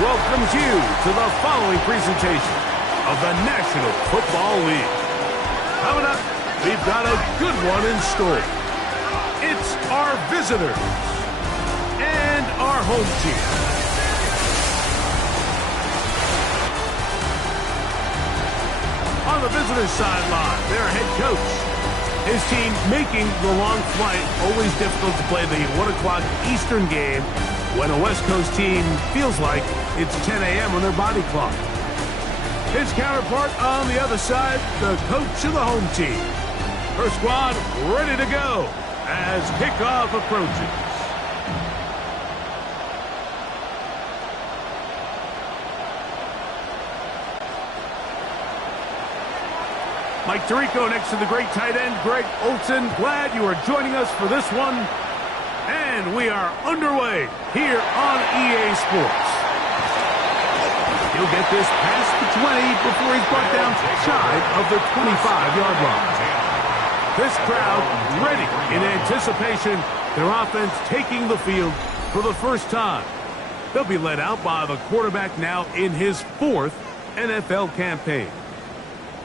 welcomes you to the following presentation of the National Football League. Coming up, we've got a good one in store. It's our visitors and our home team. On the visitors' sideline, their head coach. His team making the long flight, always difficult to play the 1 o'clock Eastern game when a West Coast team feels like it's 10 a.m. on their body clock. His counterpart on the other side, the coach of the home team. Her squad ready to go as kickoff approaches. Mike Tirico next to the great tight end, Greg Olson. Glad you are joining us for this one. And we are underway here on EA Sports. He'll get this past the 20 before he's brought down shy of the 25-yard line. This crowd ready in anticipation. Their offense taking the field for the first time. They'll be led out by the quarterback now in his 4th NFL campaign.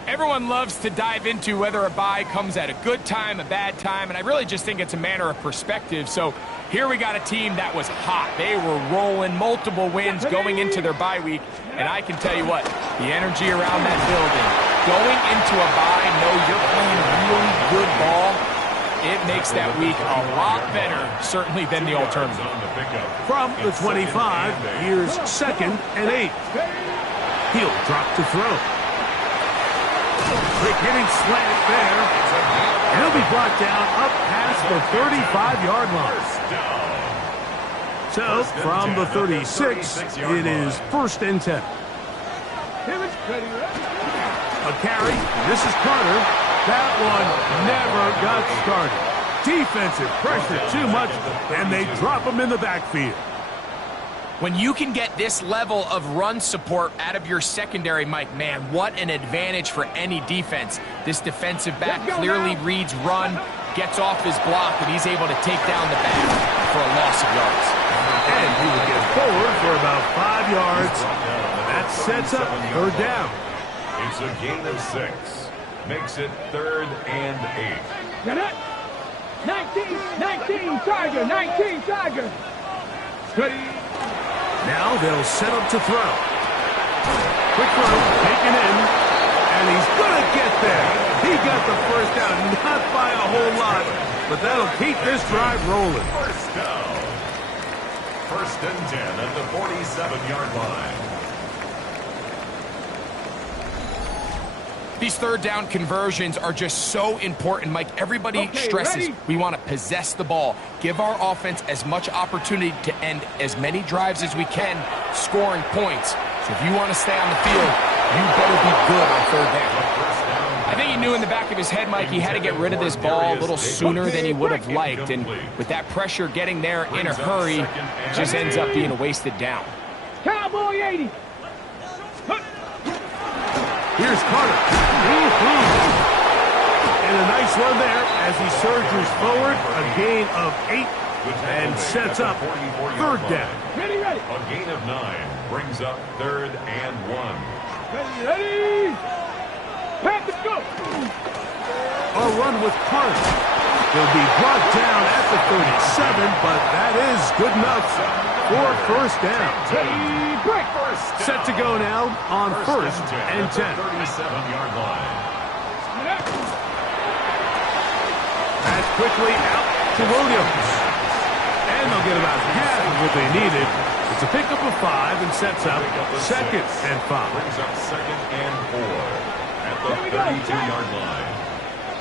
Everyone loves to dive into whether a bye comes at a good time, a bad time, and I really just think it's a matter of perspective. So here we got a team that was hot. They were rolling, multiple wins going into their bye week, and I can tell you what, the energy around that building, going into a bye, know you're playing really good ball, it makes that week a lot better, certainly than the alternative. From the 25, here's 2nd and 8. He'll drop to throw. Quick hitting slant there. He'll be brought down up past the 35-yard line. So, from the 36, it is 1st and 10. A carry. This is Carter. That one never got started. Defensive pressure too much, and they drop him in the backfield. When you can get this level of run support out of your secondary, Mike, man, what an advantage for any defense. This defensive back clearly reads run, gets off his block, and he's able to take down the back for a loss of yards. And he will get forward for about 5 yards. That sets up 3rd down. It's a gain of 6. Makes it 3rd and 8. 19, Tiger, 19, Tiger. Ready. Now they'll set up to throw. Quick throw, taken in, and he's going to get there. He got the 1st down, not by a whole lot, but that'll keep this drive rolling. 1st down. 1st and 10 at the 47-yard line. These 3rd down conversions are just so important, Mike. Everybody stresses we want to possess the ball, give our offense as much opportunity to end as many drives as we can, scoring points. So if you want to stay on the field, you better be good on 3rd down. I think he knew in the back of his head, Mike, he had to get rid of this ball a little sooner than he would have liked. And with that pressure getting there in a hurry, it just ends up being a wasted down. Cowboy 80. Here's Carter. And a nice run there as he surges forward. A gain of 8 and sets up 3rd down. Ready. A gain of 9 brings up 3rd and 1. Ready. Pass, go. A run with Carter. He'll be brought down at the 37, but that is good enough for 1st down. Set to go now on 1st and 10. 37-yard line. Pass quickly out to Williams. And they'll get about half of what they needed. It's a pickup of 5 and sets up 2nd and 5. Brings up 2nd and 4 at the 32-yard line.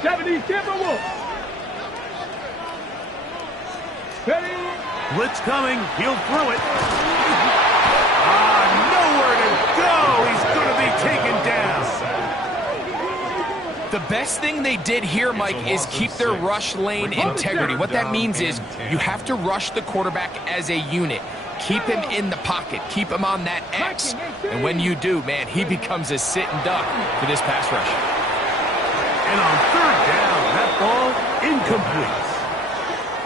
70 Timberwolf. Ready. Blitz coming. He'll throw it. Nowhere to go. He's going to be taken down. The best thing they did here, Mike, is keep their rush lane integrity. What that means is you have to rush the quarterback as a unit. Keep him in the pocket. Keep him on that X. And when you do, man, he becomes a sitting duck for this pass rush. And on 3rd down, that ball incomplete.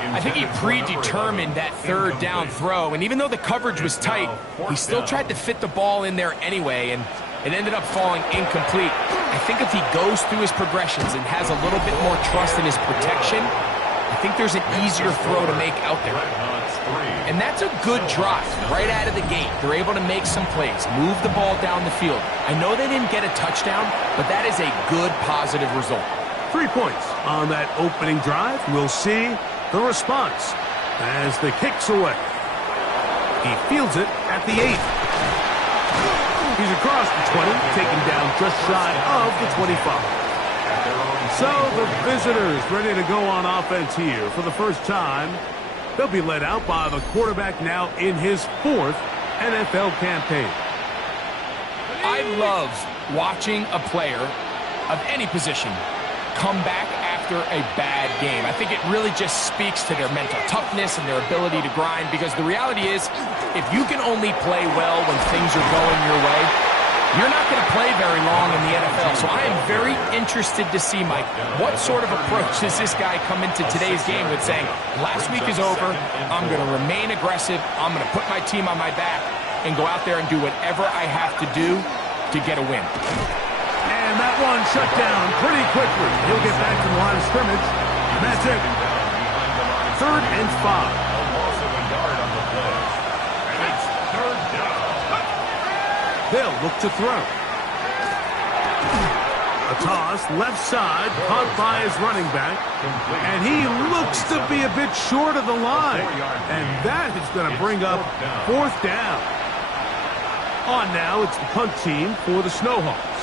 I think he predetermined that third down throw, and even though the coverage was tight, he still tried to fit the ball in there anyway, and it ended up falling incomplete. I think if he goes through his progressions and has a little bit more trust in his protection, I think there's an easier throw to make out there. And that's a good drive right out of the gate. They're able to make some plays, move the ball down the field. I know they didn't get a touchdown, but that is a good positive result. 3 points on that opening drive. We'll see the response as the kick's away. He fields it at the 8. He's across the 20, taken down just shy of the 25. So the visitors ready to go on offense here for the first time. They'll be led out by the quarterback now in his 4th NFL campaign. I love watching a player of any position come back after a bad game. I think it really just speaks to their mental toughness and their ability to grind, because the reality is, if you can only play well when things are going your way, you're not going to play very long in the NFL. So I am very interested to see, Mike, what sort of approach does this guy come into today's game with, saying, last week is over, I'm going to remain aggressive, I'm going to put my team on my back and go out there and do whatever I have to do to get a win. And that one shut down pretty quickly. He'll get back to the line of scrimmage, and that's it. 3rd and 5. They'll look to throw. A toss, left side, caught by his running back. And he looks to be a bit short of the line. And that is going to bring up 4th down. On now, it's the punt team for the Snowhawks.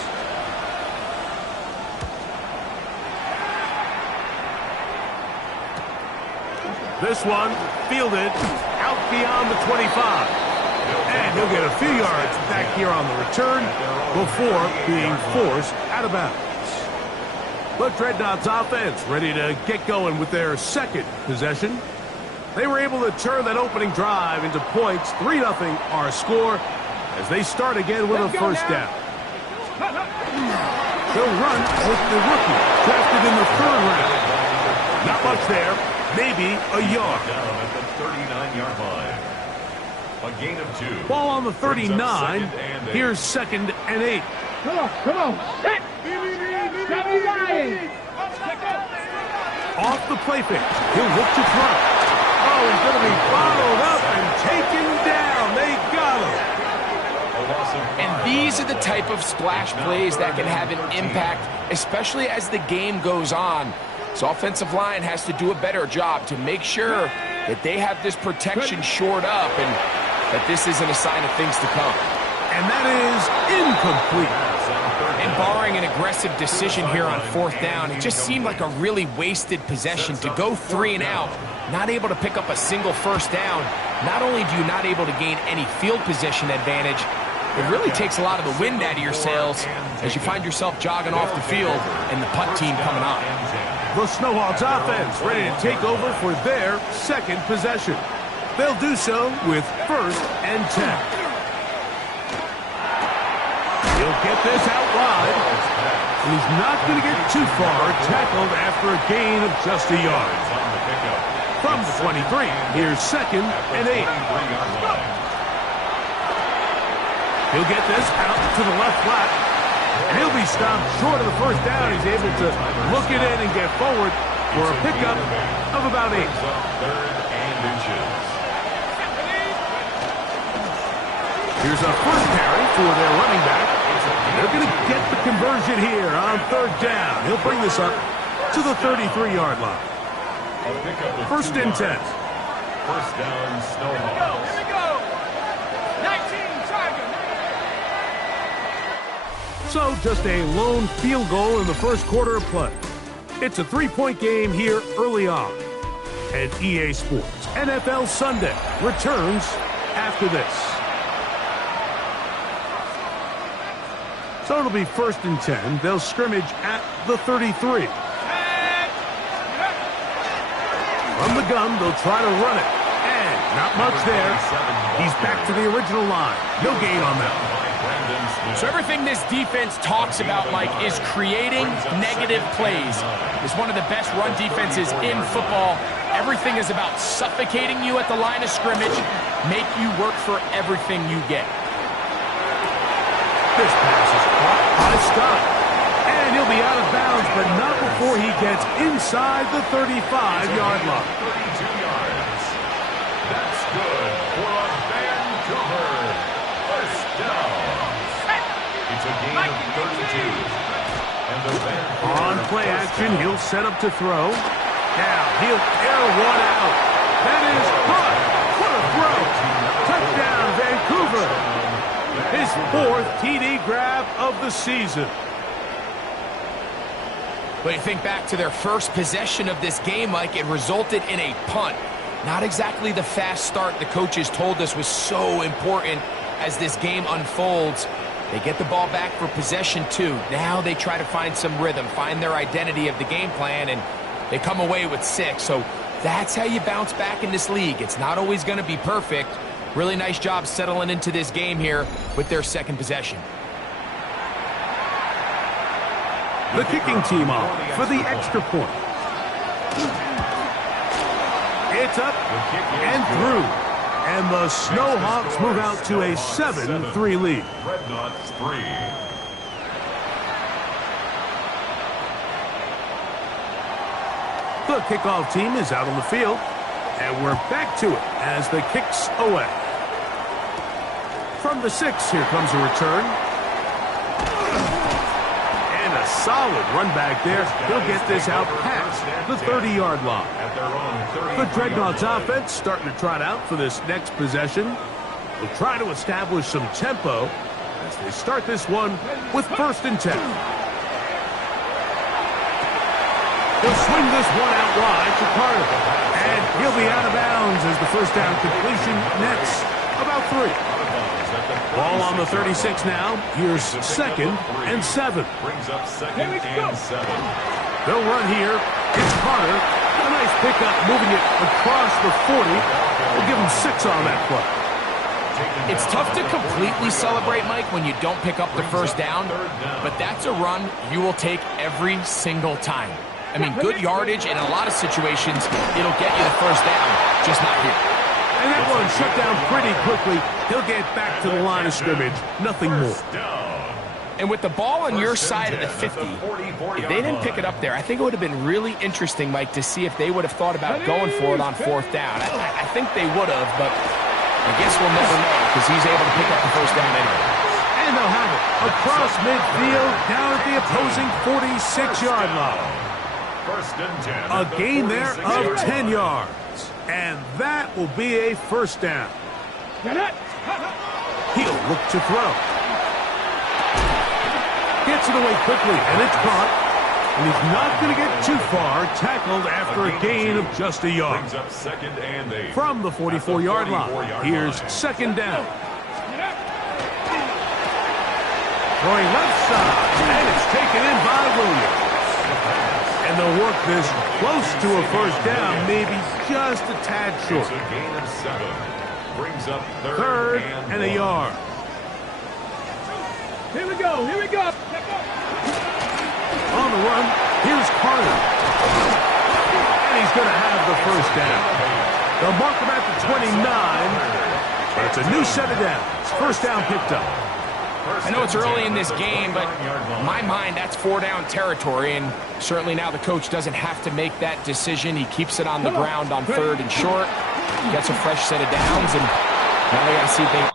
This one fielded out beyond the 25. And he'll get a few yards back here on the return before being forced out of bounds. But Dreadnought's offense ready to get going with their 2nd possession. They were able to turn that opening drive into points. 3-0 our score as they start again with a first down. They'll run with the rookie drafted in the 3rd round. Not much there, maybe a yard. Down at the 39-yard line. A gain of 2. Ball on the 39. Here's 2nd and 8. Come on. Set. Stop lying. Off the play fake. He'll look to throw. Oh, he's going to be followed up and taken down. They got him. And these are the type of splash plays that can have an impact, especially as the game goes on. So offensive line has to do a better job to make sure that they have this protection shored up and that this isn't a sign of things to come. And that is incomplete. And barring an aggressive decision here on 4th down, it just seemed like a really wasted possession to go 3 and out, not able to pick up a single first down. Not only do you not able to gain any field position advantage, it really takes a lot of the wind out of your sails as you find yourself jogging off the field and the punt team coming on. The Snowhawks offense ready to take over for their 2nd possession. They'll do so with 1st and 10. He'll get this out wide. And he's not going to get too far, tackled after a gain of just a yard. From the 23, here's 2nd and 8. He'll get this out to the left flat. And he'll be stopped short of the first down. He's able to look it in and get forward for a pickup of about 8. 3rd and inches. Here's a first carry for their running back. They're going to get the conversion here on 3rd down. He'll bring this up to the 33-yard line. 1st and 10. First down, Snowhawks. Here we go. 19 target. So just a lone field goal in the first quarter of play. It's a 3-point game here early on. And EA Sports NFL Sunday returns after this. So it'll be 1st and 10. They'll scrimmage at the 33. From the gun, they'll try to run it. And not much there. He's back to the original line. No gain on that. So everything this defense talks about, Mike, is creating negative plays. It's one of the best run defenses in football. Everything is about suffocating you at the line of scrimmage, make you work for everything you get. This pass is caught by Scott. And he'll be out of bounds, but not before he gets inside the 35-yard line. 32 yards. That's good for a Vancouver first down. It's a gain of 32. And the Vancouver On play action, he'll set up to throw. Now he'll air one out. That is caught. What a throw. Touchdown, Vancouver. His 4th TD grab of the season. But you think back to their first possession of this game, Mike, it resulted in a punt. Not exactly the fast start the coaches told us was so important as this game unfolds. They get the ball back for possession 2. Now they try to find some rhythm, find their identity of the game plan, and they come away with 6. So that's how you bounce back in this league. It's not always going to be perfect. Really nice job settling into this game here with their 2nd possession. The kicking team off for the extra point. It's up and through. And the Snowhawks move out to a 7-3 lead. Dreadnoughts 3. The kickoff team is out on the field. And we're back to it as the kick's away. From the 6, here comes a return. And a solid run back there. He'll get this out past the 30-yard line. The Dreadnoughts offense starting to trot out for this next possession. Will try to establish some tempo as they start this one with 1st and 10. He'll swing this one out wide to Carter. And he'll be out of bounds as the first down completion nets about 3. Ball on the 36 now. Here's 2nd and 7. Brings up 2nd and 7. They'll run here. It's Carter. A nice pickup moving it across the 40. We'll give him 6 on that play. It's tough to completely celebrate, Mike, when you don't pick up the first down, but that's a run you will take every single time. I mean, good yardage, and in a lot of situations, it'll get you the first down, just not here. And that one shut down pretty quickly. He'll get back to the line of scrimmage. Nothing more. And with the ball on your side of the 50, if they didn't pick it up there, I think it would have been really interesting, Mike, to see if they would have thought about going for it on 4th down. I think they would have, but I guess we'll never know because he's able to pick up the first down anyway. And they'll have it across midfield down at the opposing 46-yard line. 1st and 10. A gain there of 10 yards. And that will be a first down. He'll look to throw. Gets it away quickly, and it's caught. And he's not going to get too far, tackled after a gain of just a yard. Brings up 2nd and 8. From the 44-yard line, here's 2nd down. Throwing left side, and it's taken in by Williams. And they'll work this close to a first down, maybe just a tad short. It's a gain of 7. Brings up 3rd and a yard. Here we go. Here we go. On the run, here's Carter. And he's going to have the first down. They'll mark him at the 29. But it's a new set of downs. First down picked up. I know it's early in this game, but in my mind, that's 4-down territory, and certainly now the coach doesn't have to make that decision. He keeps it on the ground on 3rd and short, gets a fresh set of downs, and now they got to see if they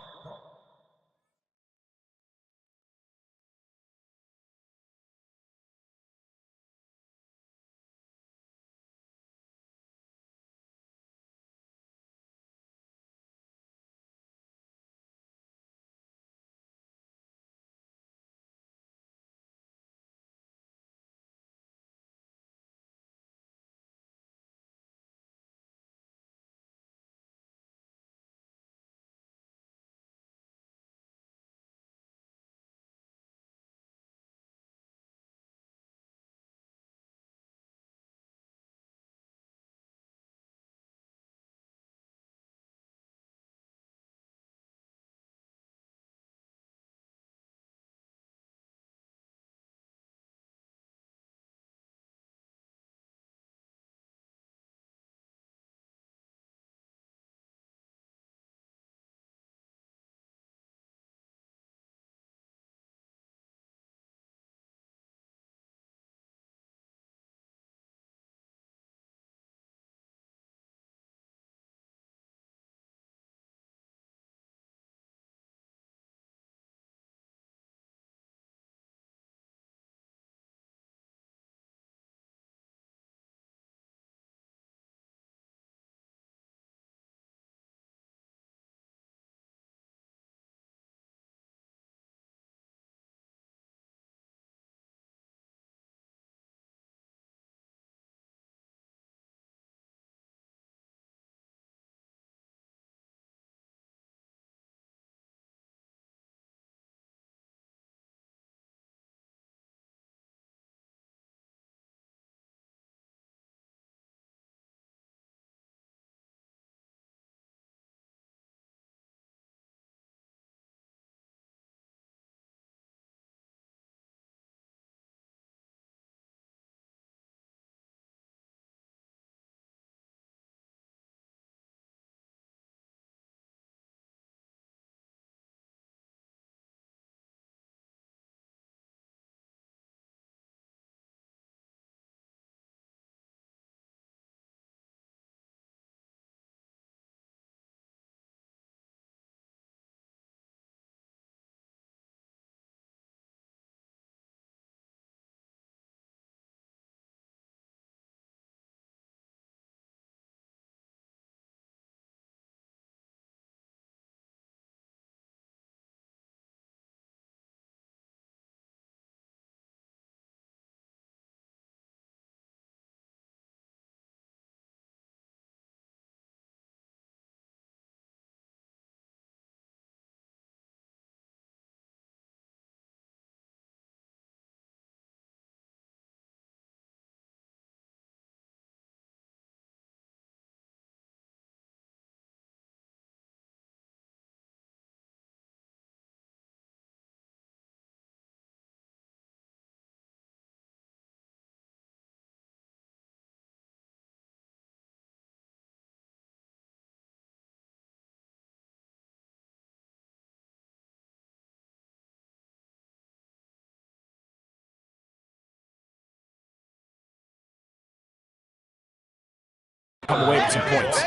come away with some points.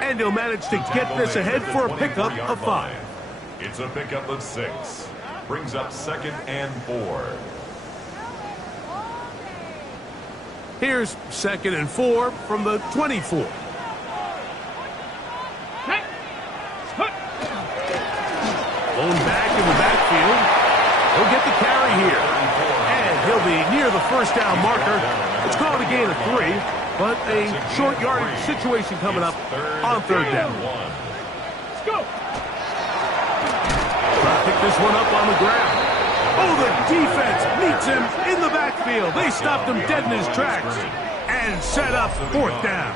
And he'll manage to get this ahead for a pickup of 5. It's a pickup of 6. Brings up 2nd and 4. Here's 2nd and 4 from the 24. Blown back in the backfield. He'll get the carry here. And he'll be near the first down marker. It's called a gain of 3, but a short yardage situation coming up on 3rd down. Let's go. Try to pick this one up on the ground. Oh, the defense meets him in the backfield. They stopped him dead in his tracks and set up 4th down.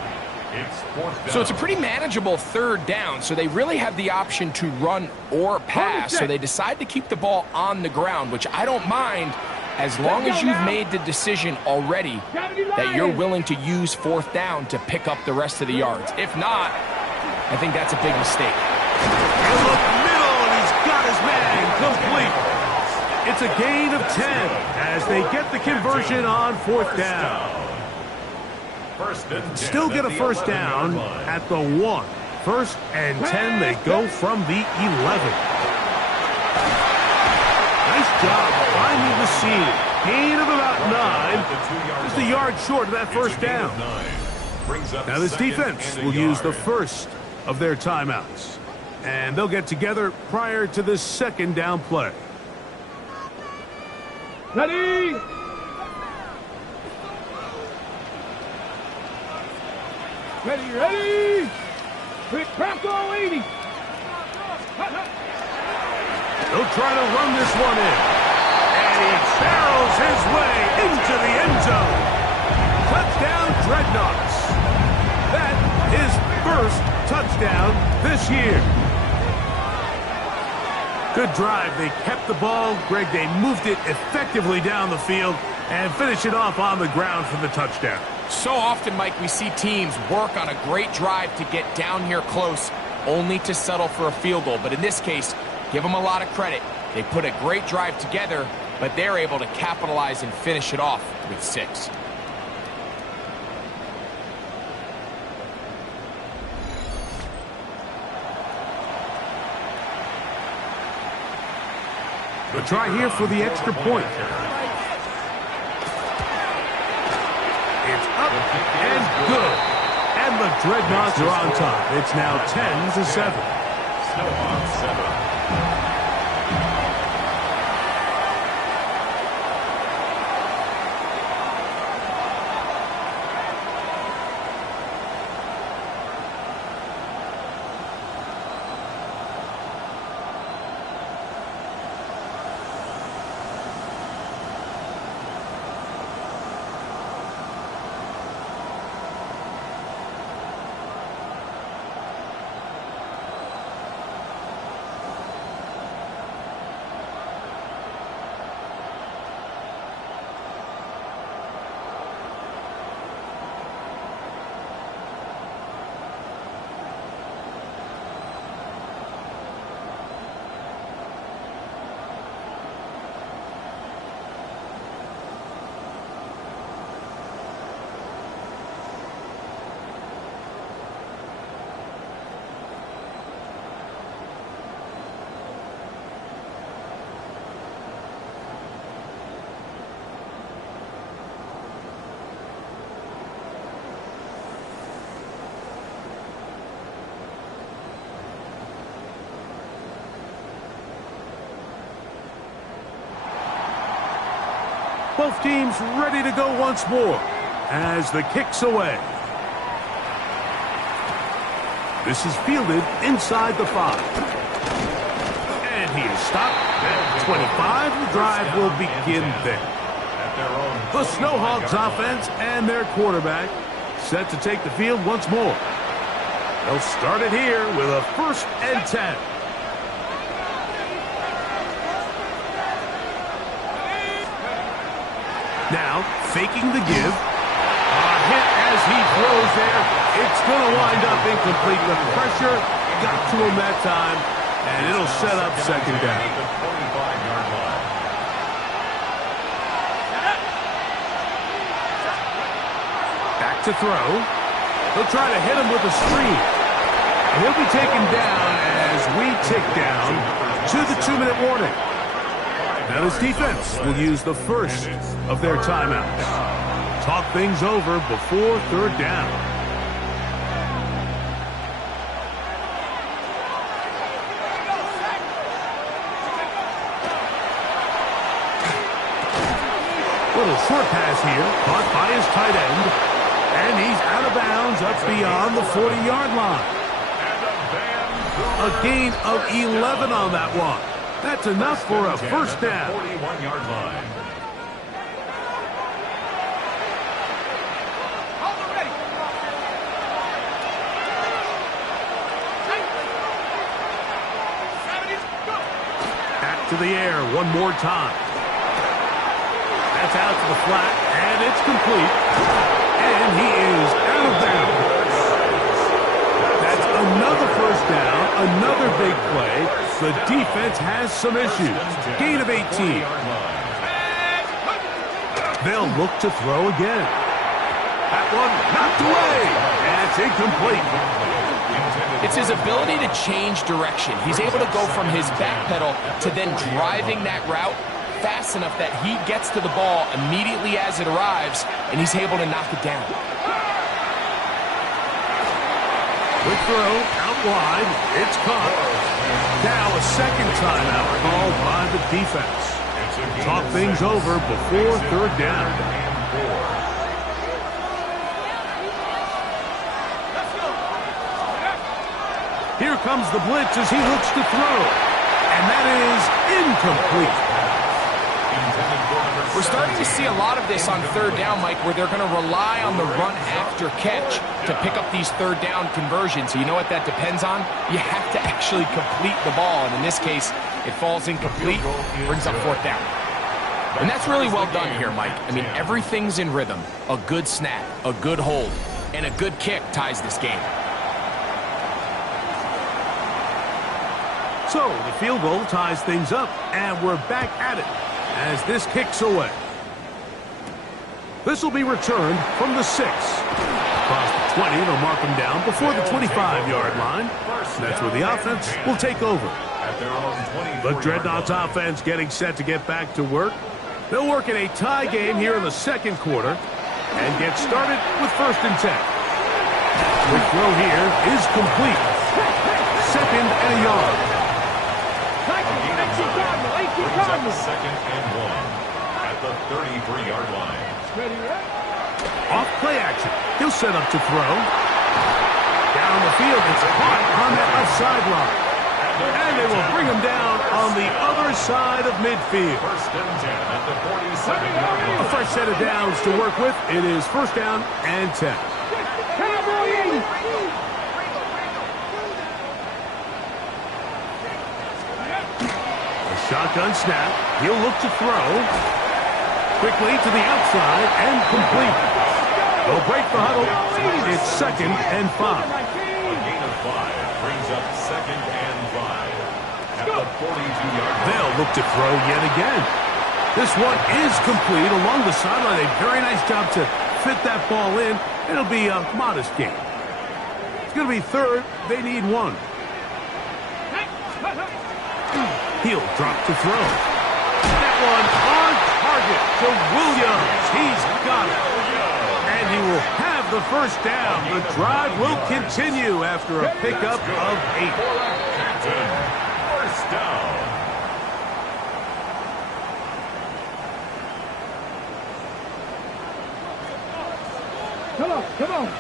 So it's a pretty manageable 3rd down, so they really have the option to run or pass, so they decide to keep the ball on the ground, which I don't mind as long as you've made the decision already that you're willing to use 4th down to pick up the rest of the yards. If not, I think that's a big mistake. He'll look middle, and he's got his man complete. It's a gain of 10 as they get the conversion on 4th down. Still get a 1st down at the 1. 1st and 10, they go from the 11. Nice job finding the seam. Gain of about 9. Just a yard short of that 1st down. Now this defense will use the first of their timeouts. And they'll get together prior to this 2nd down play. Ready. Ready. Quick Bronco 80. He'll try to run this one in. And he barrels his way into the end zone. Touchdown, Dreadnoughts. That is first touchdown this year. Good drive. They kept the ball. Greg, they moved it effectively down the field and finish it off on the ground for the touchdown. So often, Mike, we see teams work on a great drive to get down here close, only to settle for a field goal. But in this case, give them a lot of credit. They put a great drive together, but they're able to capitalize and finish it off with 6. The try here for the extra point. It's up and good. And the Dreadnoughts are on top. It's now 10-7. Still on 7. Both teams ready to go once more as the kick's away. This is fielded inside the 5. And he is stopped at 25. The drive will begin there. The Snowhawks offense and their quarterback set to take the field once more. They'll start it here with a 1st and 10. Now, faking the give. A hit as he throws there. It's going to wind up incomplete. The pressure got to him that time, and it'll set up 2nd down. Back to throw. He'll try to hit him with a screen. And he'll be taken down as we tick down to the 2-minute warning. Now this defense will use the first of their timeouts. Talk things over before third down. Little short pass here, caught by his tight end, and he's out of bounds up beyond the 40-yard line. A gain of 11 on that one. That's enough for a first down. 41-yard line. Back to the air one more time. That's out to the flat, and it's complete. And he is out of bounds. That's another first down, another big play. The defense has some issues. Gain of 18. They'll look to throw again. That one knocked away, and it's incomplete. It's his ability to change direction. He's able to go from his back pedal to then driving that route fast enough that he gets to the ball immediately as it arrives, and he's able to knock it down. Quick throw, out wide, it's caught. Now a second timeout called by the defense. Talk things over before third down. Here comes the blitz as he looks to throw. And that is incomplete. We're starting to see a lot of this on third down, Mike, where they're going to rely on the run after catch to pick up these third down conversions. So you know what that depends on? You have to actually complete the ball. And in this case, it falls incomplete, brings up fourth down. And that's really well done here, Mike. I mean, everything's in rhythm. A good snap, a good hold, and a good kick ties this game. So the field goal ties things up, and we're back at it as this kicks away. This will be returned from the 6. Across the 20, they'll mark him down before the 25-yard line. That's where the offense will take over. The Dreadnoughts offense getting set to get back to work. They'll work in a tie game here in the second quarter and get started with 1st and 10. The throw here is complete. 2nd and a yard. Second and 1 at the 33-yard line. Off play action. He'll set up to throw. Down the field, it's caught on that left sideline. And they will bring him down on the other side of midfield. 1st and 10 at the 47-yard line. A fresh set of downs to work with. It is 1st down and 10. Shotgun snap. He'll look to throw. Quickly to the outside and complete. They'll break the huddle. It's 2nd and 5. A gain of 5 brings up 2nd and 5 at the 42-yard line. They'll look to throw yet again. This one is complete along the sideline. A very nice job to fit that ball in. It'll be a modest gain. It's going to be 3rd. They need 1. He'll drop to throw. That one on target to Williams. He's got it. And he will have the 1st down. The drive will continue after a pickup of 8. Canton, 1st down. Come on.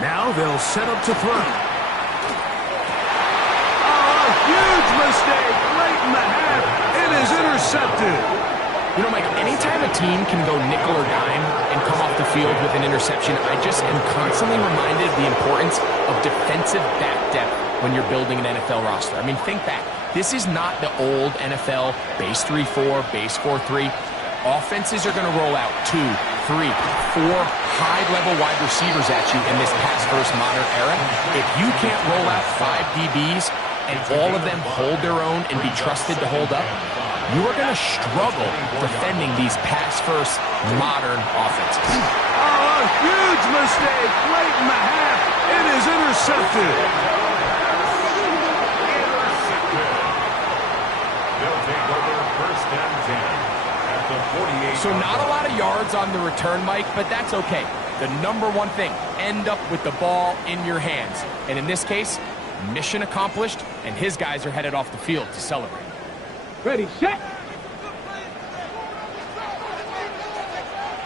Now they'll set up to throw. Huge mistake late in the half. It is intercepted. You know, Mike, anytime a team can go nickel or dime and come off the field with an interception, I just am constantly reminded of the importance of defensive back depth when you're building an NFL roster. I mean, think back. This is not the old NFL base 3-4, base 4-3. Offenses are going to roll out 2, 3, 4 high-level wide receivers at you in this pass-first modern era. If you can't roll out 5 DBs, and all of them hold their own and be trusted to hold up, you are going to struggle defending these pass-first modern offenses. Oh, a huge mistake late in the half. It is intercepted. They'll take over first and 10 at the 48. So not a lot of yards on the return, Mike, but that's okay. The number one thing, end up with the ball in your hands. And in this case, mission accomplished, and his guys are headed off the field to celebrate. Ready, set.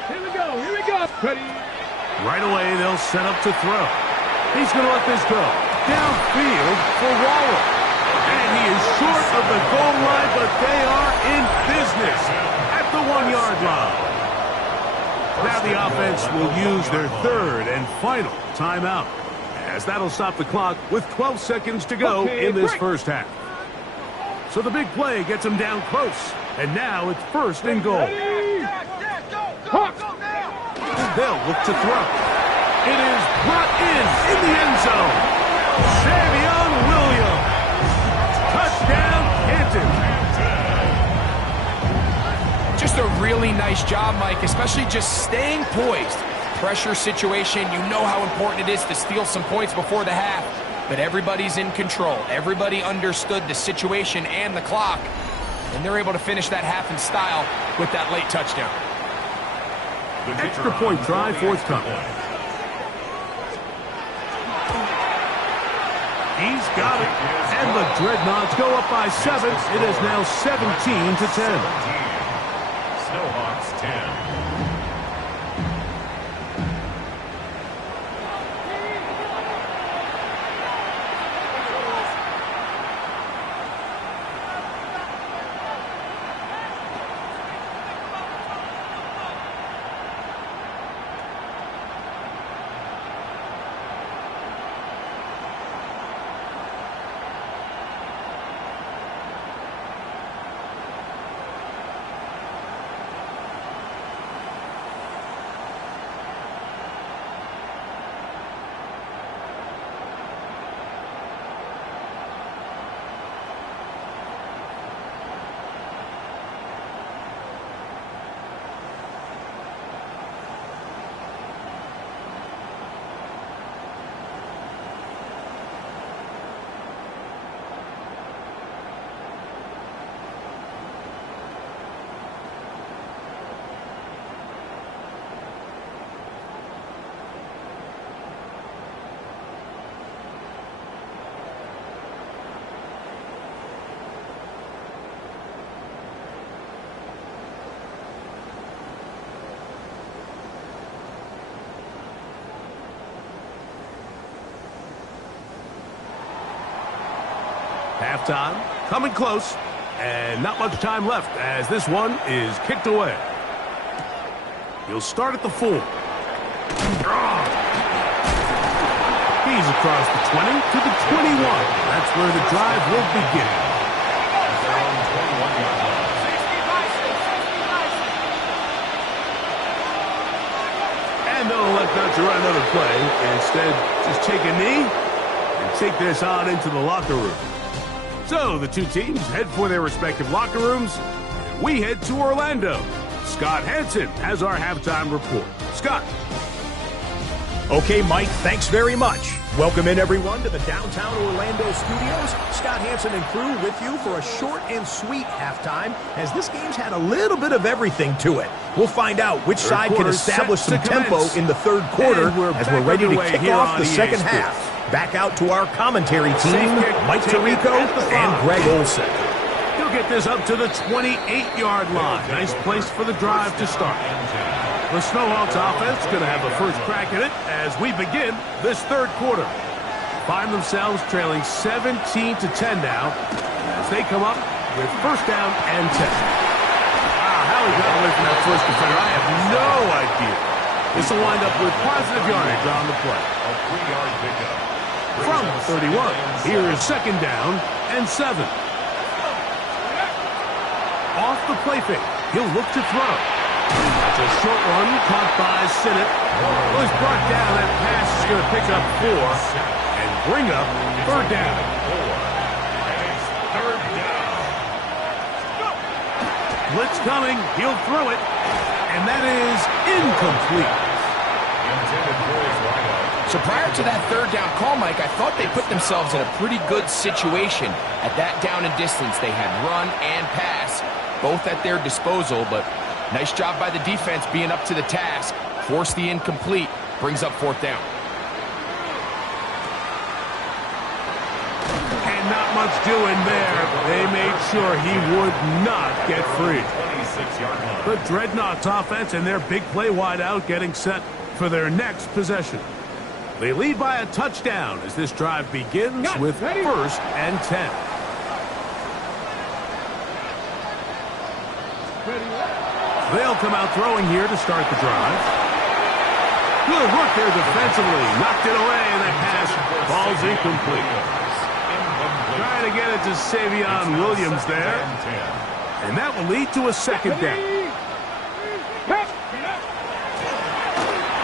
Here we go, here we go. Ready. Right away, they'll set up to throw. He's going to let this go. Downfield for Waller. And he is short of the goal line, but they are in business at the 1-yard line. Now the offense will use their third and final timeout, as that'll stop the clock with 12 seconds to go in this first half. So the big play gets them down close, and now it's first and goal. They'll look to throw. It is brought in the end zone. Savion Williams. Touchdown, Canton. Just a really nice job, Mike, especially just staying poised. Pressure situation, you know how important it is to steal some points before the half, but everybody's in control. Everybody understood the situation and the clock, and they're able to finish that half in style with that late touchdown. Extra point try forthcoming. He's got it, and the Dreadnoughts go up by 7. It is now 17-10. Snowhawks 10. Halftime, coming close, and not much time left as this one is kicked away. He'll start at the 4. He's across the 20 to the 21. That's where the drive will begin. And they'll elect not to run another play. Instead, just take a knee and take this on into the locker room. So the two teams head for their respective locker rooms, and we head to Orlando. Scott Hansen has our halftime report. Scott. Okay, Mike, thanks very much. Welcome in, everyone, to the downtown Orlando studios. Scott Hansen and crew with you for a short and sweet halftime, as this game's had a little bit of everything to it. We'll find out which side can establish some tempo in the third quarter as we're ready to kick off the second half. Back out to our commentary team, Mike Tirico and Greg Olson. He'll get this up to the 28-yard line. Nice place for the drive to start. The Snowhawks offense going to have the first crack at it as we begin this third quarter. Find themselves trailing 17-10 now as they come up with first down and 10. Wow, how he got away from that first defender, I have no idea. This will wind up with positive yardage on the play. A 3-yard pickup. From 31, here is second down and 7. Off the play fake, he'll look to throw. That's a short one caught by Sinnott. Well, he's brought down. That pass is going to pick up 4 and bring up third down. And it's third down. Blitz coming. He'll throw it. And that is incomplete. So prior to that third down call, Mike, I thought they put themselves in a pretty good situation. At that down and distance, they had run and pass, both at their disposal, but nice job by the defense being up to the task. Force the incomplete, brings up fourth down. And not much doing there. They made sure he would not get free. The Dreadnoughts offense and their big play wideout getting set for their next possession. They lead by a touchdown as this drive begins with 1st and 10. They'll come out throwing here to start the drive. Good work there defensively. Knocked it away, and that pass falls incomplete. Trying to get it to Savion Williams there. And that will lead to a second down.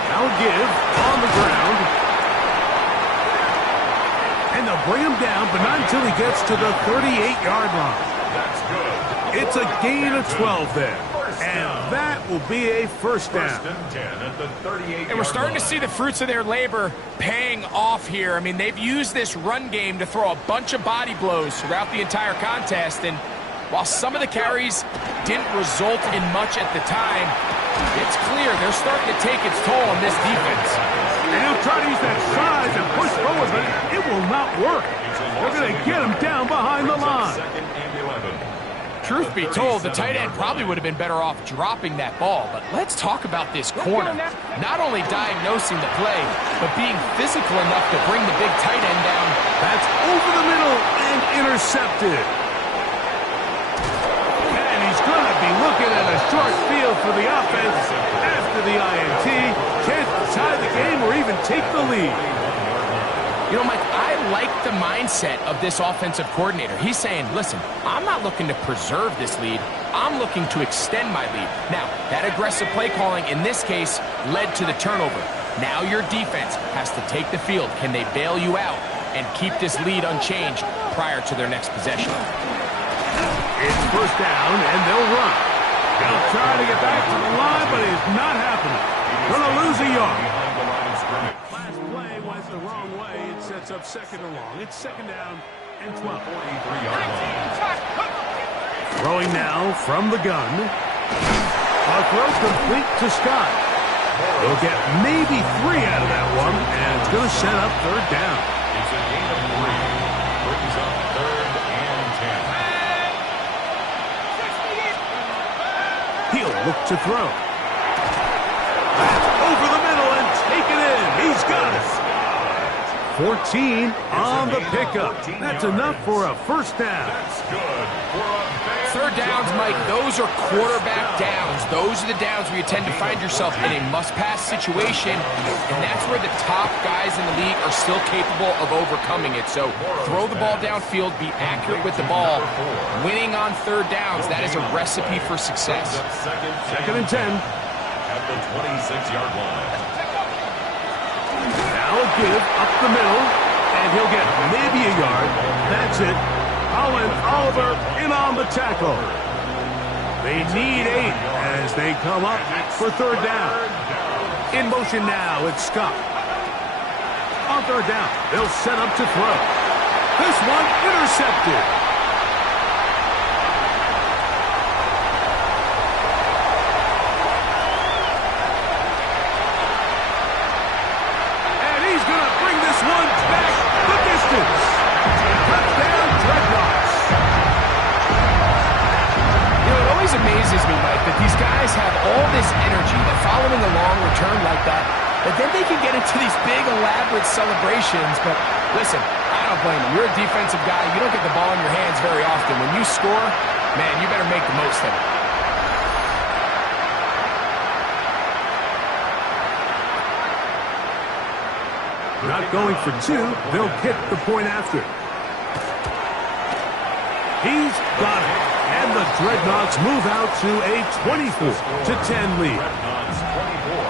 Now give on the ground. And they'll bring him down, but not until he gets to the 38-yard line. That's good. It's a gain of 12 there. And that will be a first down. 1st and 10 at the 38-yard And we're starting to see the fruits of their labor paying off here. I mean, they've used this run game to throw a bunch of body blows throughout the entire contest. And while some of the carries didn't result in much at the time, it's clear they're starting to take its toll on this defense. And he'll try to use that size and push forward, but it will not work. They're going to get him down behind the line. Truth be told, the tight end probably would have been better off dropping that ball. But let's talk about this corner. Not only diagnosing the play, but being physical enough to bring the big tight end down. That's over the middle and intercepted. And he's going to be looking at a short field for the offense after the INT. Can't tie the game or even take the lead. You know, Mike, I like the mindset of this offensive coordinator. He's saying, listen, I'm not looking to preserve this lead. I'm looking to extend my lead. Now, that aggressive play calling in this case led to the turnover. Now your defense has to take the field. Can they bail you out and keep this lead unchanged prior to their next possession? It's first down, and they'll run. They'll try to get back to the line, but it's not happening. Going to lose a yard. Last play went the wrong way. It sets up second and long. It's second down and 12. Throwing now from the gun. A throw complete to Scott. They'll get maybe 3 out of that one, and it's going to set up third down. It's a gain of 3. Brings up 3rd and 10. He'll look to throw. That's over the middle and take it in. He's got it. 14 on the pickup. That's enough for a first down. That's good for a Third downs, Mike, those are quarterback downs. Those are the downs where you tend to find yourself in a must-pass situation, and that's where the top guys in the league are still capable of overcoming it. So throw the ball downfield, be accurate with the ball. Winning on third downs, that is a recipe for success. Second and 10. At the 26-yard line. Now a give up the middle, and he'll get maybe a yard. That's it. Colin Oliver in on the tackle. They need 8 as they come up for third down. In motion now, it's Scott. On third down, they'll set up to throw. This one intercepted. And he's going to bring this one back the distance. Touchdown, Dreadnoughts. You know, it always amazes me, Mike, that these guys have all this energy that following a long return like that, but then they can get into these big, elaborate celebrations. But listen, I don't blame them. You're a defensive guy. You don't get the ball in your hands very often. When you score, man, you better make the most of it. Not going for 2. They'll kick the point after. He's got it. And the Dreadnoughts move out to a 24-10 lead. Dreadnoughts 24.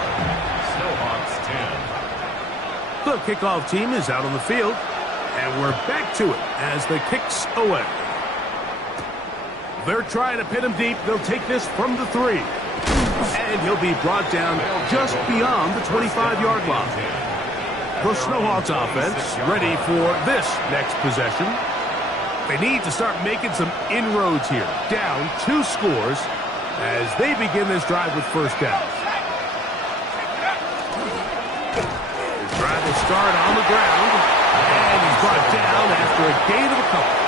Snowhawks 10. The kickoff team is out on the field. And we're back to it as the kick's away. They're trying to pin him deep. They'll take this from the 3. And he'll be brought down just beyond the 25-yard line. The Snowhawks offense ready for this next possession. They need to start making some inroads here. Down 2 scores as they begin this drive with first down. The drive will start on the ground. And he's brought down after a gain of a couple.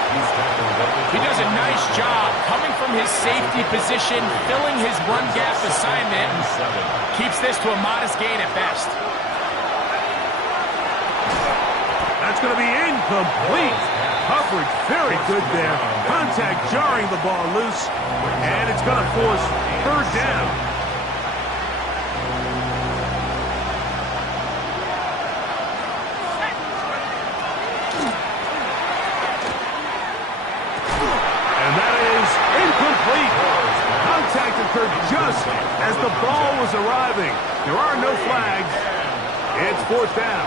He does a nice job coming from his safety position, filling his run gap assignment. Keeps this to a modest gain at best. That's going to be incomplete. Coverage very good there. Contact jarring the ball loose. And it's going to force third down. Contact occurred just as the ball was arriving. There are no flags. It's fourth down.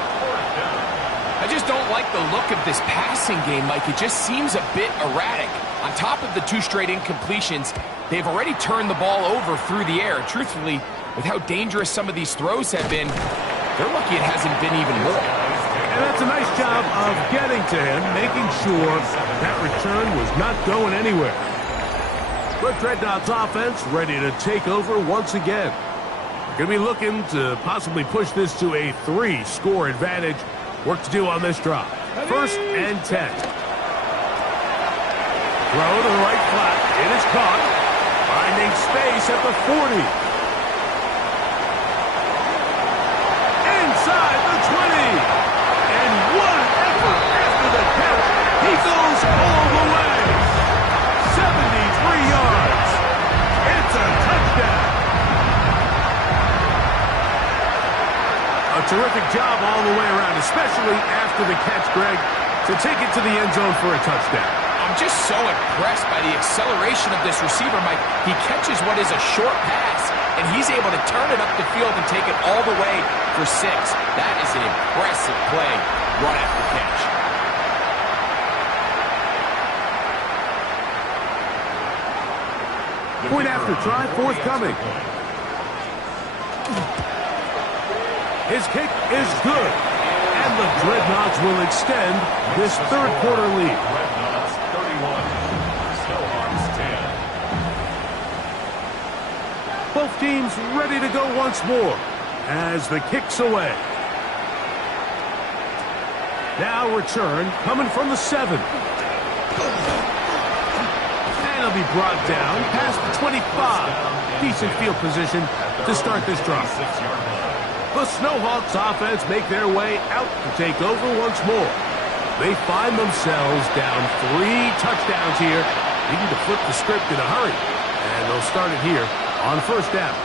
I just don't like the look of this passing game, Mike. It just seems a bit erratic. On top of the 2 straight incompletions, they've already turned the ball over through the air. Truthfully, with how dangerous some of these throws have been, they're lucky it hasn't been even more. And that's a nice job of getting to him, making sure that return was not going anywhere. But Dreadnought's offense ready to take over once again. Going to be looking to possibly push this to a 3-score advantage. Work to do on this drive. First and 10. Throw to the right flat. It is caught. Finding space at the 40. Inside the 20. And what an effort after the catch. He goes all the way. 73 yards. It's a touchdown. A terrific job all the way around, especially after the catch, Greg, to take it to the end zone for a touchdown. I'm just so impressed by the acceleration of this receiver, Mike. He catches what is a short pass, and he's able to turn it up the field and take it all the way for 6. That is an impressive play right after catch. Point after try, forthcoming. His kick is good. And the Dreadnoughts will extend this third quarter lead. Dreadnoughts 31, Snowhawks 10. Both teams ready to go once more as the kick's away. Now return coming from the 7. And he'll be brought down past the 25. Decent field position to start this drive. The Snowhawks offense make their way out to take over once more. They find themselves down 3 touchdowns here, needing to flip the script in a hurry. And they'll start it here on first down.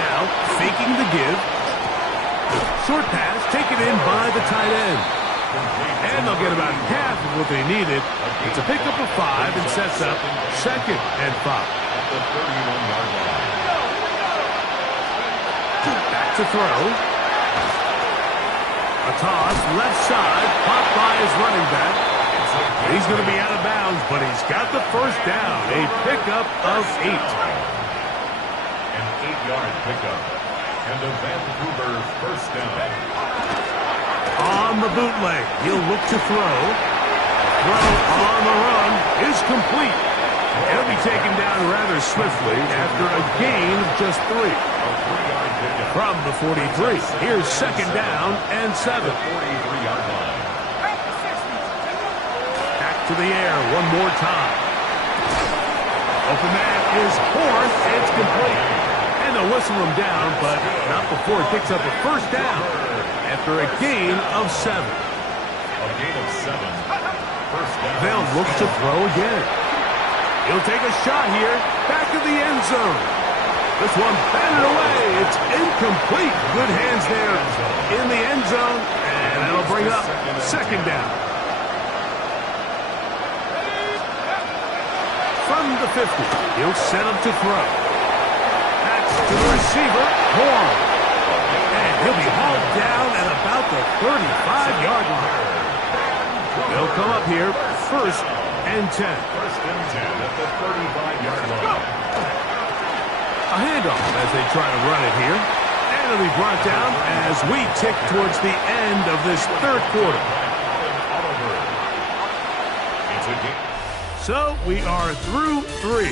Now, faking the give. Short pass taken in by the tight end. And they'll get about half of what they needed. It's a pickup of 5 and sets up second and 5. At the 31-yard line. Back to throw. A toss, left side, popped by his running back. He's going to be out of bounds, but he's got the first down. A pickup of 8. An 8-yard pickup. And a Vancouver first down. On the bootleg, he'll look to throw. Throw on the run is complete. He'll be taken down rather swiftly after a gain of just 3. From the 43, here's second down and 7. 43-yard line. Back to the air one more time. Open man is Horn. It's complete. And they'll whistle him down, but not before it picks up a first down after a gain of 7. A gain of 7. First down. They'll look to throw again. He'll take a shot here, back of the end zone. This one batted away. It's incomplete. Good hands there in the end zone, and that'll bring up second down. From the 50, he'll set up to throw. That's to the receiver, Horn. And he'll be hauled down at about the 35-yard line. They'll come up here, first and 10. First and 10 at the 35-yard line. A handoff as they try to run it here. And it'll be brought down as we tick towards the end of this third quarter. So we are through 3.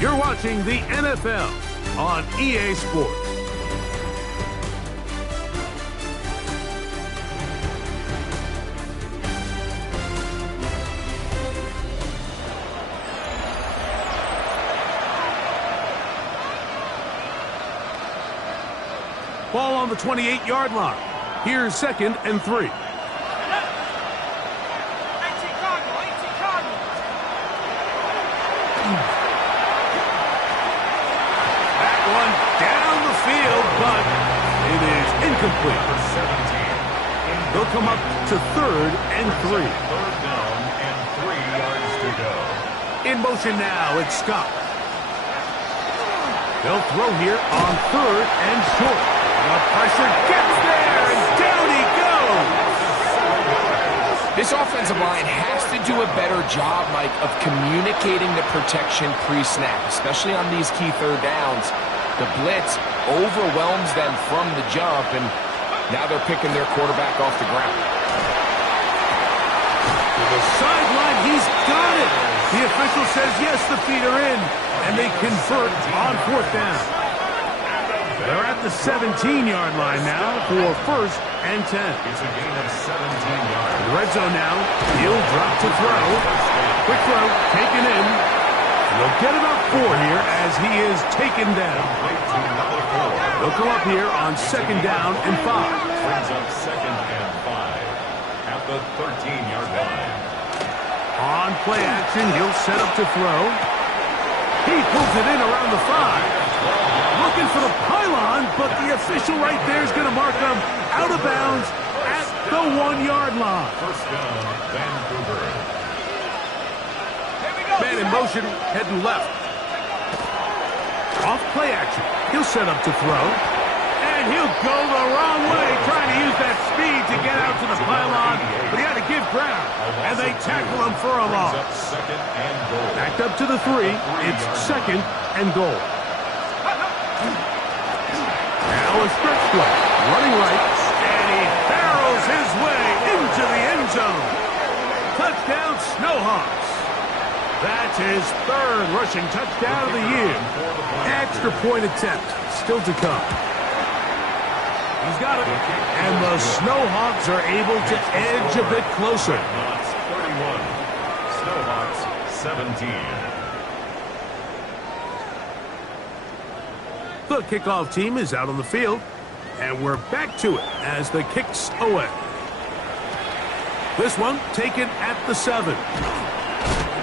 You're watching the NFL on EA Sports. Ball on the 28-yard line. Here's second and 3. That one down the field, but it is incomplete. For 17. They'll come up to third and 3. Third down and 3 yards to go. In motion now, it's Scott. They'll throw here on third and short. The pressure gets there, and down he goes. This offensive line has to do a better job, Mike, of communicating the protection pre-snap, especially on these key third downs. The blitz overwhelms them from the jump, and now they're picking their quarterback off the ground. To the sideline, he's got it. The official says yes, the feet are in, and they convert on fourth down. They're at the 17-yard line now for first and 10. It's a gain of 17 yards. In the red zone now, he'll drop to throw. Quick throw, taken in. They'll get about 4 here as he is taken down. They'll come up here on second down and 5. Brings up second and 5 at the 13-yard line. On play action, he'll set up to throw. He pulls it in around the 5. Looking for the pylon, but the official right there is going to mark him out of bounds at the 1-yard line. First down, Vancouver. Man in motion, heading left. Off play action. He'll set up to throw. And he'll go the wrong way, trying to use that speed to get out to the pylon. But he had to give ground, and they tackle him for a loss. Second and goal. Backed up to the 3. It's second and goal. Now a stretch play. Running right. And he barrels his way into the end zone. Touchdown, Snowhawks. That's his third rushing touchdown of the year. Extra point attempt still to come. He's got it. And the Snowhawks are able to edge a bit closer. Knots 31. Snowhawks 17. The kickoff team is out on the field. And we're back to it as the kick's away. This one taken at the 7.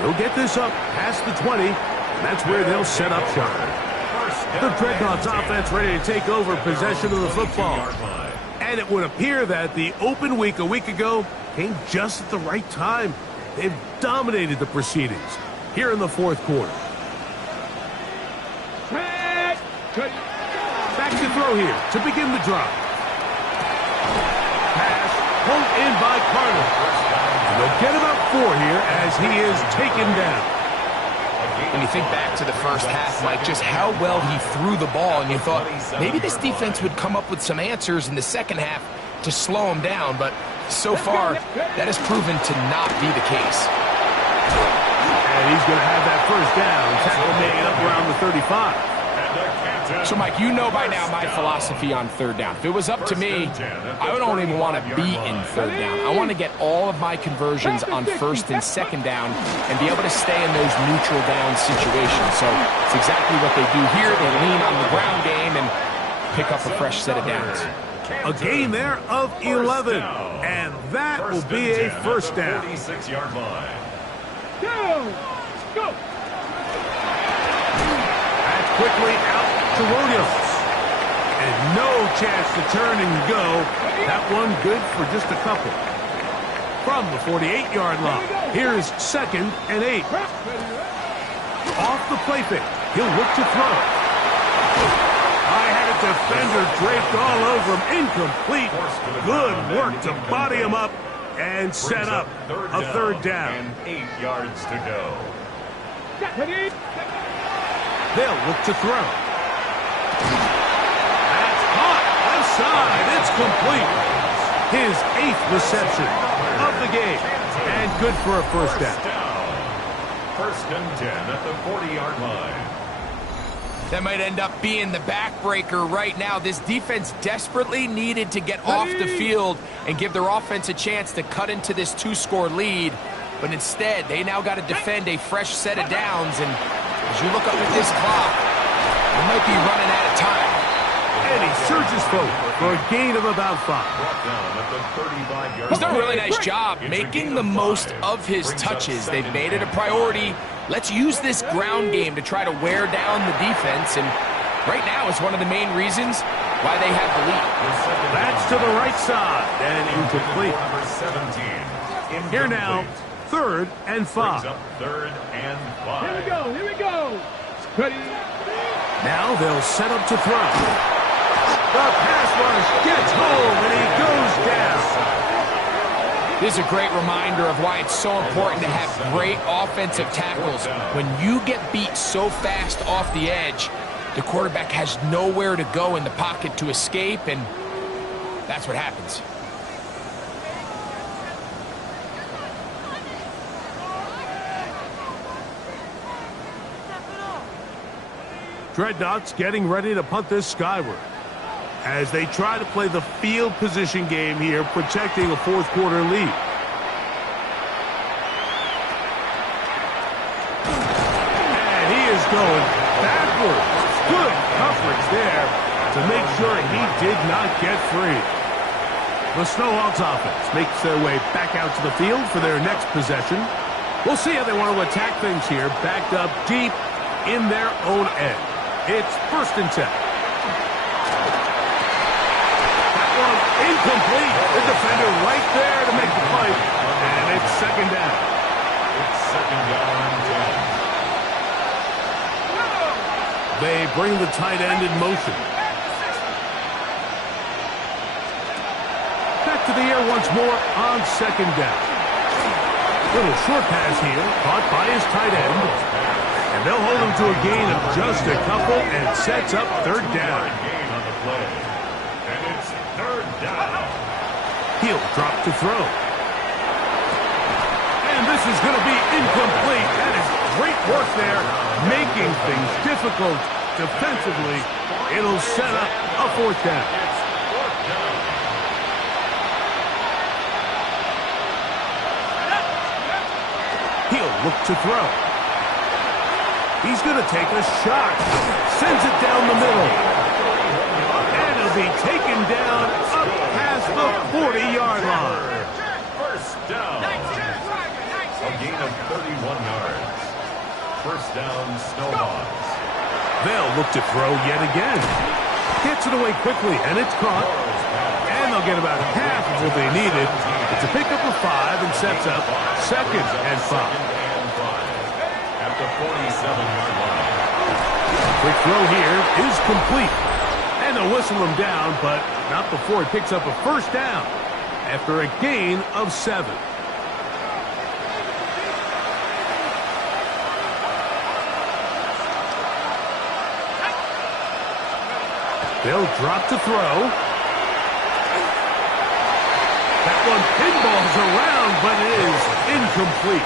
They'll get this up past the 20. And that's where they'll set up shop. The Dreadnoughts offense ready to take over possession of the football. And it would appear that the open week a week ago came just at the right time. They've dominated the proceedings here in the fourth quarter. Back to throw here to begin the drive. Pass pulled in by Carter. And they'll get about 4 here as he is taken down. When you think back to the first half, Mike, just how well he threw the ball, and you thought maybe this defense would come up with some answers in the second half to slow him down, but so far, that has proven to not be the case. And he's going to have that first down. Tackle made up around the 35. So, Mike, you know by now my philosophy on third down. If it was up to me, I don't even want to be in third down. I want to get all of my conversions on first and second down and be able to stay in those neutral down situations. So it's exactly what they do here. They lean on the ground game and pick up a fresh set of downs. A gain there of 11, and that will be a first down. 46-yard line. Go! That's quickly out to Williams. And no chance to turn and go. That one good for just a couple. From the 48-yard line, here's second and 8. Off the play fake, he'll look to throw. I had a defender draped all over him. Incomplete. Good work to body him up. And set up a third down. And 8 yards to go. They'll look to throw. That's hot. Left side. It's complete. His 8th reception of the game. And good for a first down. First and 10 at the 40-yard line. That might end up being the backbreaker right now. This defense desperately needed to get off the field and give their offense a chance to cut into this 2-score lead. But instead, they now got to defend a fresh set of downs. And as you look up at this clock, they might be running out of time. And he surges forward for a gain of about 5. He's done a really nice job making the most of his touches. They've made it a priority. Let's use this ground game to try to wear down the defense. And right now is one of the main reasons why they have the lead. That's to the right side and incomplete. Here now, 3rd and 5. Third and 5. Here we go. Here we go. Ready. Now they'll set up to throw. The pass rush gets home, and he goes down. This is a great reminder of why it's so important to have great offensive tackles. When you get beat so fast off the edge, the quarterback has nowhere to go in the pocket to escape, and that's what happens. Dreadnoughts getting ready to punt this skyward as they try to play the field position game here, protecting a 4th quarter lead. And he is going backwards. Good coverage there to make sure he did not get free. The Snowhawks offense makes their way back out to the field for their next possession. We'll see how they want to attack things here, backed up deep in their own end. It's 1st and 10. That one incomplete. The defender right there to make the play. And it's 2nd down. It's 2nd down and 10. They bring the tight end in motion. Back to the air once more on 2nd down. Little short pass here, caught by his tight end. And they'll hold him to a gain of just a couple and sets up 3rd down. And it's 3rd down. He'll drop to throw. And this is going to be incomplete. That is great work there, making things difficult defensively. It'll set up a 4th down. He'll look to throw. He's going to take a shot. Sends it down the middle. And it'll be taken down up past the 40-yard line. First down. A gain of 31 yards. First down, Snowhawks. They'll look to throw yet again. Gets it away quickly, and it's caught. And they'll get about half of what they needed. It's a pickup of 5 and sets up 2nd and 5. At the 47-yard line. Quick throw here is complete. And they'll whistle him down, but not before he picks up a 1st down after a gain of 7. They'll drop to throw. That one pinballs around, but it is incomplete.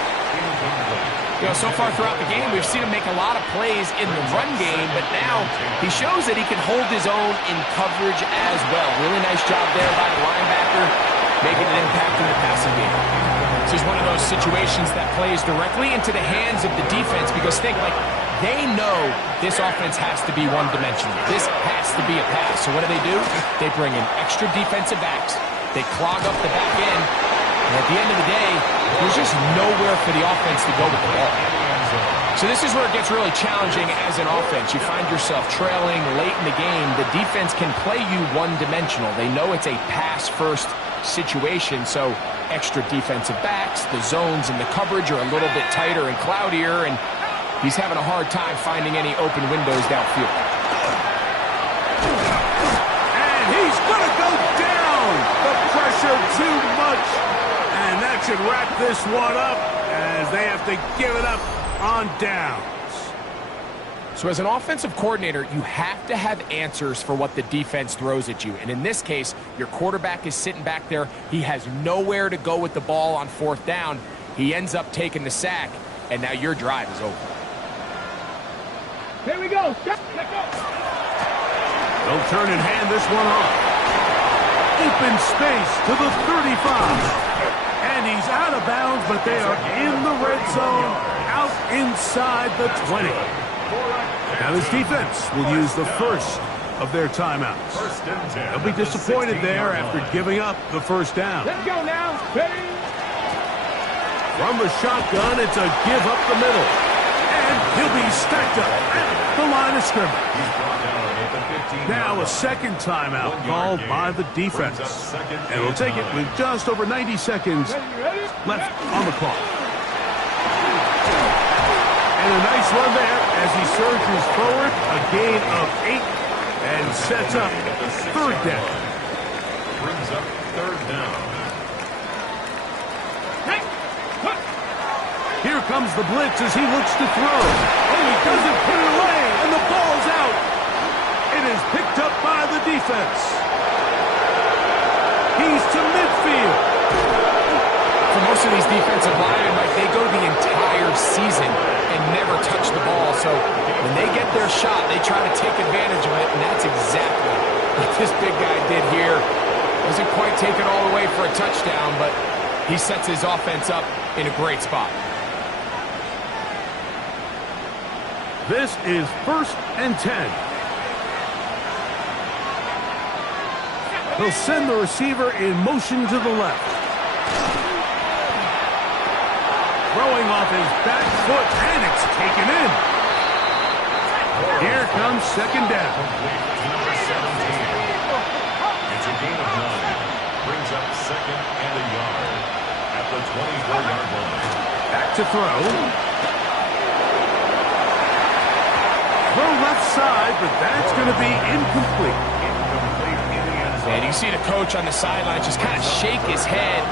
You know, so far throughout the game, we've seen him make a lot of plays in the run game, but now he shows that he can hold his own in coverage as well. Really nice job there by the linebacker, making an impact in the passing game. This is one of those situations that plays directly into the hands of the defense because they know this offense has to be one-dimensional. This has to be a pass. So what do? They bring in extra defensive backs. They clog up the back end. And at the end of the day, there's just nowhere for the offense to go with the ball. So this is where it gets really challenging as an offense. You find yourself trailing late in the game. The defense can play you one-dimensional. They know it's a pass-first situation, so extra defensive backs, the zones and the coverage are a little bit tighter and cloudier, and he's having a hard time finding any open windows downfield. And he's going to go down. The pressure too much. should wrap this one up as they have to give it up on downs. So as an offensive coordinator, you have to have answers for what the defense throws at you. And in this case, your quarterback is sitting back there. He has nowhere to go with the ball on 4th down. He ends up taking the sack, and now your drive is over. Here we go. Let's go. They'll turn and hand this one off. Open space to the 35. And he's out of bounds, but they are in the red zone, out inside the 20. Now this defense will use the first of their timeouts. They'll be disappointed there after giving up the first down. Let's go now. Ready? From the shotgun, it's a give up the middle. And he'll be stacked up at the line of scrimmage. Now a second timeout called by the defense. And we'll take it with just over 90 seconds left on the clock. And a nice run there as he surges forward, a gain of 8, and sets up 3rd down. Brings up 3rd down. Here comes the blitz as he looks to throw. Oh, he doesn't put it away, and the ball's out. It is picked up by the defense. He's to midfield. For most of these defensive linemen, Mike, they go the entire season and never touch the ball. So when they get their shot, they try to take advantage of it, and that's exactly what this big guy did here. Doesn't quite take it all the way for a touchdown, but he sets his offense up in a great spot. This is 1st and 10. He'll send the receiver in motion to the left. Throwing off his back foot, and it's taken in. Here comes 2nd down. Number 17. It's a gain of 9. Brings up 2nd and a yard at the 24-yard line. Back to throw. Throw left side, but that's going to be incomplete. And you see the coach on the sideline just kind of shake his head.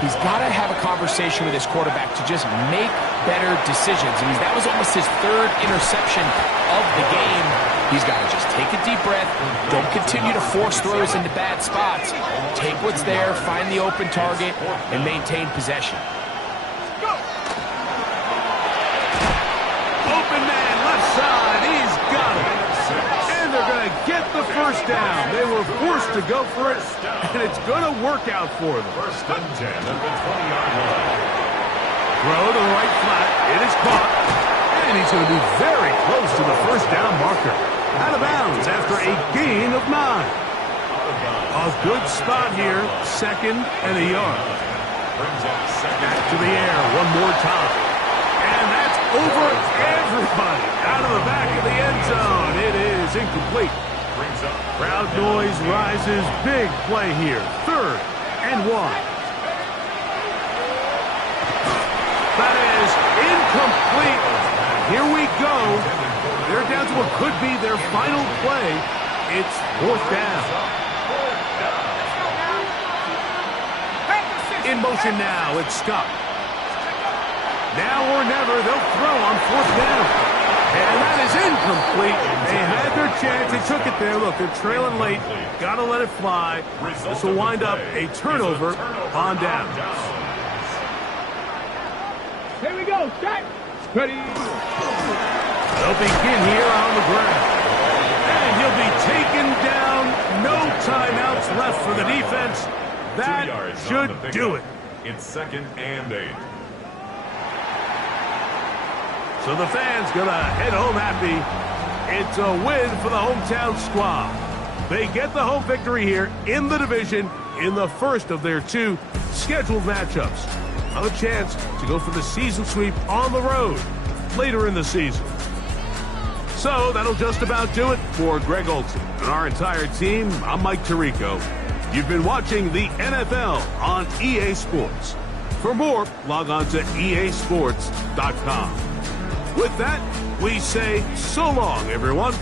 He's got to have a conversation with his quarterback to just make better decisions. I mean, that was almost his 3rd interception of the game. He's got to just take a deep breath. Don't continue to force throws into bad spots. Take what's there, find the open target, and maintain possession. Open man, left side, he's got it. And they're going to get the first down. They were forced to go for it, and it's going to work out for them. 1st and 10 at the 20-yard line. Throw to the right flat. It is caught. And he's going to be very close to the first down marker. Out of bounds after a gain of 9. A good spot here. 2nd and a yard. Back to the air one more time. And that's over everybody. Out of the back of the end zone. It is incomplete. Crowd noise rises. Big play here. 3rd and 1. That is incomplete. Here we go. They're down to what could be their final play. It's 4th down. In motion now, it's Scott. Now or never, they'll throw on 4th down. And that is incomplete. They had their chance. They took it there. Look, they're trailing late. Got to let it fly. This will wind up a turnover on downs. Here we go. Set. Ready. They'll begin here on the ground. And he'll be taken down. No timeouts left for the defense. That should do it. It's 2nd and 8. So the fans gonna head home happy. It's a win for the hometown squad. They get the home victory here in the division in the first of their 2 scheduled matchups. Now a chance to go for the season sweep on the road later in the season. So that'll just about do it for Greg Olson and our entire team. I'm Mike Tirico. You've been watching the NFL on EA Sports. For more, log on to easports.com. With that, we say so long, everyone.